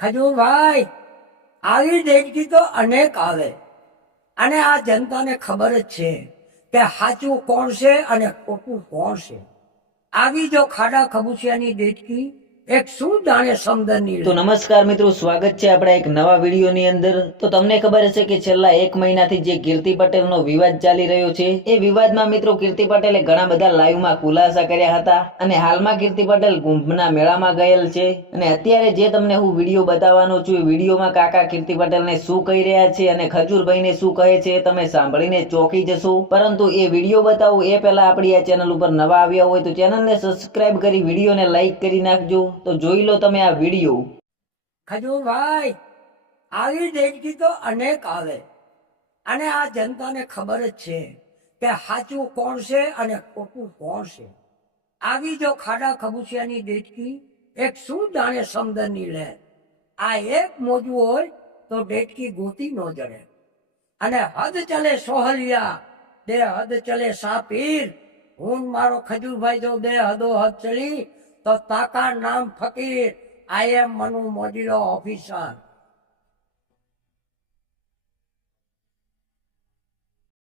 ખજૂરભાઈ, આવી દેડકી તો અનેક આવે અને આ જનતાને ખબર જ છે કે સાચું કોણ છે અને ખોટું કોણ છે. આવી જો ખાડા ખબુચિયાની દેડકી એક શું જાણે સમદનની. તો નમસ્કાર મિત્રો, સ્વાગત છે આપણા એક નવા વિડીયોની અંદર. તો તમને ખબર હશે કે છેલ્લા 1 મહિનાથી જે કીર્તિ પટેલનો વિવાદ ચાલી રહ્યો છે, એ વિવાદમાં મિત્રો કીર્તિ પટેલે ઘણા બધા લાઈવમાં ખુલાસા કર્યા હતા અને હાલમાં કીર્તિ પટેલ કુંભના મેળામાં ગયેલ છે. અને અત્યારે જે તમને હું વિડીયો બતાવવાનો છું, એ વિડીયોમાં કાકા કીર્તિ પટેલને શું કહી રહ્યા છે અને ખજૂરભાઈને શું કહે છે, એ તમે સાંભળીને ચોંકી જશો. પરંતુ એ વિડીયો બતાવું એ પહેલા આપણી આ ચેનલ ઉપર નવા આવ્યા હોય તો ચેનલને સબસ્ક્રાઇબ કરી વિડીયોને લાઈક કરી નાખજો. તો જોઈ લો તમે આ વિડીયો. ખજૂરભાઈ, આવી દેડકી તો અનેક આવે અને આ જનતાને ખબર જ છે કે સાચું કોણ છે અને ખોટું કોણ છે. આવી જો ખાડા ખબુચિયાની દેડકી એક શું જાણે સમદનની લે. આ એક મોજું હોય તો દેડકી ગોતી ન જડે. અને હદ ચલે સોહલિયા દે હદ ચલે સાપીર. હું મારો ખજૂરભાઈ જો દે હદો હદ ચલી તો તાકા નામ ફકીર. આઈ એમ મનુ મોજીલો ઓફિસર.